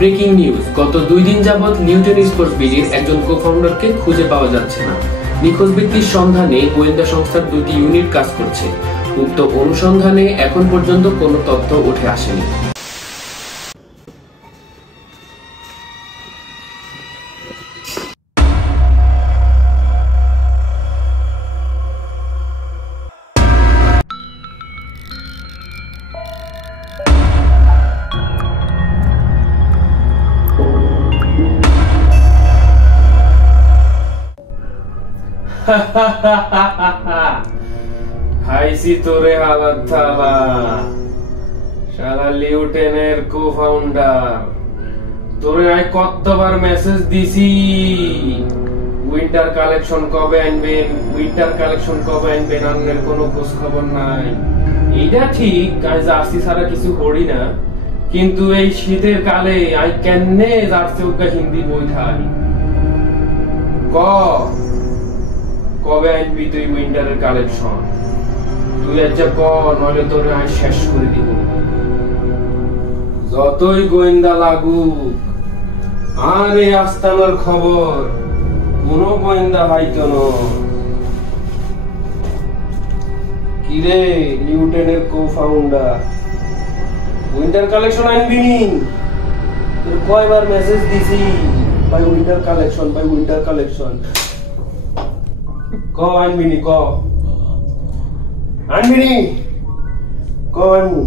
Breaking news, গত 2 দিন যাবৎ নিউটন স্পোর্টস বিডির একজন কো-ফাউন্ডারকে খুঁজে পাওয়া যাচ্ছে না। নিখোঁজ ব্যক্তির সন্ধানে গোয়েন্দা সংস্থার 2টি ইউনিট কাজ করছে। উক্ত অনুসন্ধানে এখন পর্যন্ত কোনো তথ্য উঠে আসেনি। হাইসি তোরে হালাত থালা শালা লিউটেনের কো-ফাউন্ডার, তোরে আই কতবার মেসেজ দিছি উইন্টার কালেকশন কবে আনবেন, উইন্টার কালেকশন কবে আনবেন, আননের কোনো খোঁজ খবর নাই। এইটা ঠিক আজ জার্সি ছাড়া কিছু করি না, কিন্তু এই শীতের কালে আই কেনে জার্সি উঠা হিন্দি বই থাই কবে আনবি তুই উইন্টারের কালেকশন? তুই আচ্ছা ক, নইলে তোর আমি শেষ করে দিব। যতই গোয়েন্দা লাগুক আর এই আস্তানার খবর কোন গোয়েন্দা পাইতো না। কিরে নিউটনের কো-ফাউন্ডার, উইন্টার কালেকশন আনবি নি? তোর কয়বার মেসেজ দিছি ভাই উইন্টার কালেকশন, ভাই উইন্টার কালেকশন। ক আনবি নি, ক আনবি নি, ক আনবি।